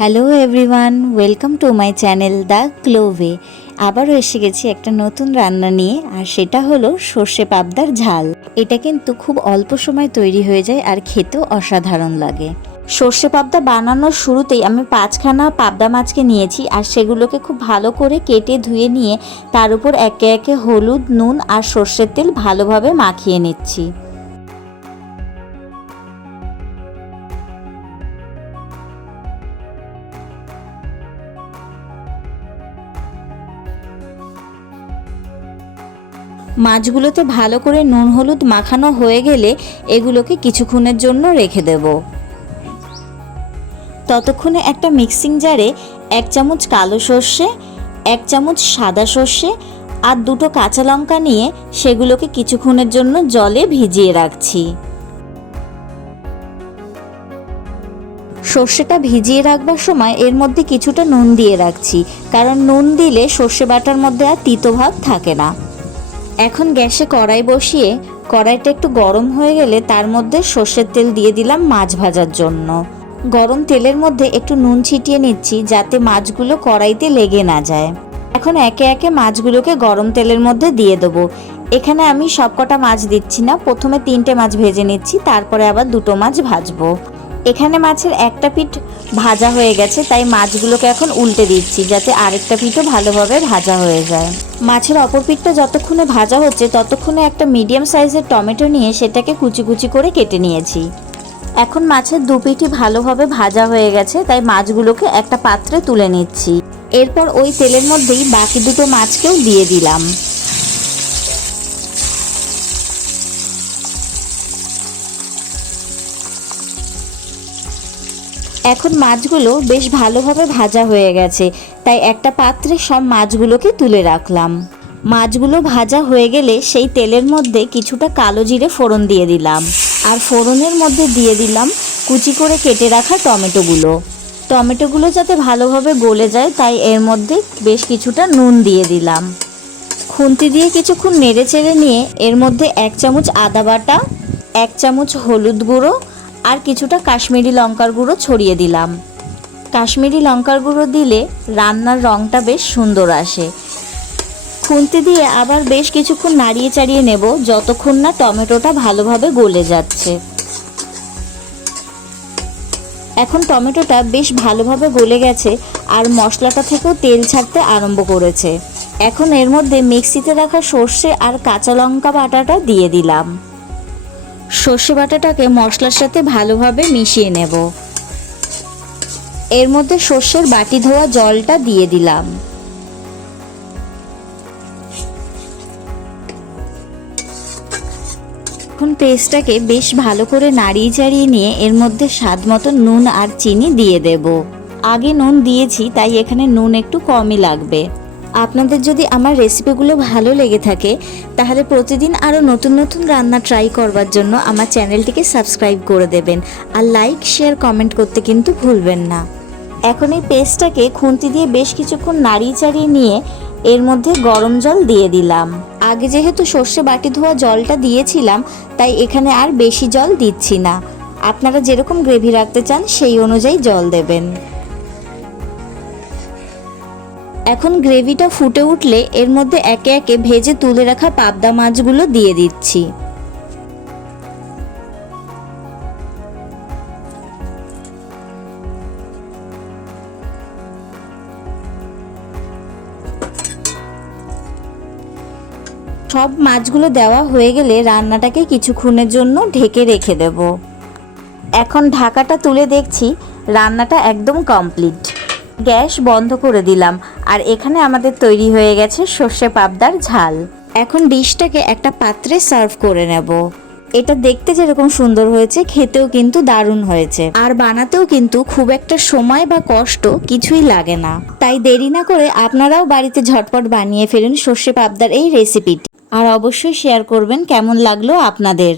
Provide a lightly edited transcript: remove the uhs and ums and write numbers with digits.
Hello everyone, welcome to my channel the ক্লোভে। আবারও এসে গেছি একটা নতুন রান্না নিয়ে, আর সেটা হলো সর্ষে পাবদার ঝাল। এটা কিন্তু খুব অল্প সময় তৈরি হয়ে যায় আর খেতেও অসাধারণ লাগে। সর্ষে পাবদা বানানোর শুরুতেই আমি 5খানা পাবদা মাছকে নিয়েছি, আর সেগুলোকে খুব ভালো করে কেটে ধুয়ে নিয়ে তার উপর একে একে হলুদ, নুন আর সর্ষের তেল ভালোভাবে মাখিয়ে নিচ্ছি। মাছগুলোতে ভালো করে নুন হলুদ মাখানো হয়ে গেলে এগুলোকে কিছুক্ষণের জন্য রেখে দেব। ততক্ষণে একটা মিক্সিং জারে 1 চামচ কালো সর্ষে, 1 চামচ সাদা সর্ষে আর 2টো কাঁচা লঙ্কা নিয়ে সেগুলোকে কিছুক্ষণের জন্য জলে ভিজিয়ে রাখছি। সর্ষেটা ভিজিয়ে রাখবার সময় এর মধ্যে কিছুটা নুন দিয়ে রাখছি, কারণ নুন দিলে সর্ষে বাটার মধ্যে আর তিতো ভাব থাকে না। এখন গ্যাসে কড়াই বসিয়ে কড়াইটা একটু গরম হয়ে গেলে তার মধ্যে সর্ষের তেল দিয়ে দিলাম মাছ ভাজার জন্য। গরম তেলের মধ্যে একটু নুন ছিটিয়ে নিচ্ছি যাতে মাছগুলো কড়াইতে লেগে না যায়। এখন একে একে মাছগুলোকে গরম তেলের মধ্যে দিয়ে দেবো। এখানে আমি সবকটা মাছ দিচ্ছি না, প্রথমে 3টে মাছ ভেজে নিচ্ছি, তারপরে আবার 2টো মাছ ভাজবো। এখানে মাছের একটা পিঠ ভাজা হয়ে গেছে, তাই মাছগুলোকে এখন উল্টে দিচ্ছি যাতে আরেকটা পিঠও ভালোভাবে ভাজা হয়ে যায়। মাছের অপর পিঠটা যতক্ষণে ভাজা হচ্ছে ততক্ষণে একটা মিডিয়াম সাইজের টমেটো নিয়ে সেটাকে কুচি কুচি করে কেটে নিয়েছি। এখন মাছের 2 পিঠই ভালোভাবে ভাজা হয়ে গেছে, তাই মাছগুলোকে একটা পাত্রে তুলে নিচ্ছি। এরপর ওই তেলের মধ্যেই বাকি 2টো মাছকেও দিয়ে দিলাম। এখন মাছগুলো বেশ ভালোভাবে ভাজা হয়ে গেছে, তাই একটা পাত্রে সব মাছগুলোকে তুলে রাখলাম। মাছগুলো ভাজা হয়ে গেলে সেই তেলের মধ্যে কিছুটা কালো জিরে ফোড়ন দিয়ে দিলাম, আর ফোড়নের মধ্যে দিয়ে দিলাম কুচি করে কেটে রাখা টমেটোগুলো যাতে ভালোভাবে গলে যায় তাই এর মধ্যে বেশ কিছুটা নুন দিয়ে দিলাম। খুন্তি দিয়ে কিছুক্ষণ নেড়ে চেড়ে নিয়ে এর মধ্যে 1 চামচ আদা বাটা, 1 চামচ হলুদ গুঁড়ো আর কিছুটা কাশ্মীরি লঙ্কার গুঁড়ো ছড়িয়ে দিলাম। কাশ্মীরি লঙ্কার গুঁড়ো দিলে রান্নার রঙটা বেশ সুন্দর আসে। খুন্তি দিয়ে আবার বেশ কিছুক্ষণ নাড়িয়ে চাড়িয়ে নেব যতক্ষণ না টমেটোটা ভালোভাবে গলে যাচ্ছে। এখন টমেটোটা বেশ ভালোভাবে গলে গেছে আর মশলাটা থেকেও তেল ছাড়তে আরম্ভ করেছে। এখন এর মধ্যে মিক্সিতে রাখা সর্ষে আর কাঁচা লঙ্কা বাটাটা দিয়ে দিলাম। সর্ষে বাটাটাকে মশলার সাথে ভালোভাবে মিশিয়ে নেব। এর মধ্যে সর্ষের বাটি ধোয়া জলটা দিয়ে দিলাম। এখন পেস্টটাকে বেশ ভালো করে নাড়িয়ে চাড়িয়ে নিয়ে এর মধ্যে স্বাদ মতো নুন আর চিনি দিয়ে দেব। আগে নুন দিয়েছি তাই এখানে নুন একটু কমই লাগবে। আপনাদের যদি আমার রেসিপিগুলো ভালো লেগে থাকে তাহলে প্রতিদিন আরও নতুন নতুন রান্না ট্রাই করবার জন্য আমার চ্যানেলটিকে সাবস্ক্রাইব করে দেবেন, আর লাইক শেয়ার কমেন্ট করতে কিন্তু ভুলবেন না। এখন এই পেস্টটাকে খুন্তি দিয়ে বেশ কিছুক্ষণ নাড়িয়ে চাড়িয়ে নিয়ে এর মধ্যে গরম জল দিয়ে দিলাম। আগে যেহেতু সর্ষে বাটি ধোয়া জলটা দিয়েছিলাম তাই এখানে আর বেশি জল দিচ্ছি না। আপনারা যেরকম গ্রেভি রাখতে চান সেই অনুযায়ী জল দেবেন। এখন গ্রেভিটা ফুটে উঠলে এর মধ্যে একে একে ভেজে তুলে রাখা পাবদা মাছগুলো দিয়ে দিচ্ছি। সব মাছগুলো দেওয়া হয়ে গেলে রান্নাটাকে কিছুক্ষণের জন্য ঢেকে রেখে দেব। এখন ঢাকাটা তুলে দেখছি রান্নাটা একদম কমপ্লিট। গ্যাস বন্ধ করে দিলাম, আর এখানে আমাদের তৈরি হয়ে গেছে সর্ষে পাবদার ঝাল। এখন ডিশটাকে একটা পাত্রে সার্ভ করে নেব। এটা দেখতে যেরকম সুন্দর হয়েছে খেতেও কিন্তু দারুণ হয়েছে, আর বানাতেও কিন্তু খুব একটা সময় বা কষ্ট কিছুই লাগে না। তাই দেরি না করে আপনারাও বাড়িতে ঝটপট বানিয়ে ফেলুন সর্ষে পাবদার এই রেসিপিটি, আর অবশ্যই শেয়ার করবেন কেমন লাগলো আপনাদের।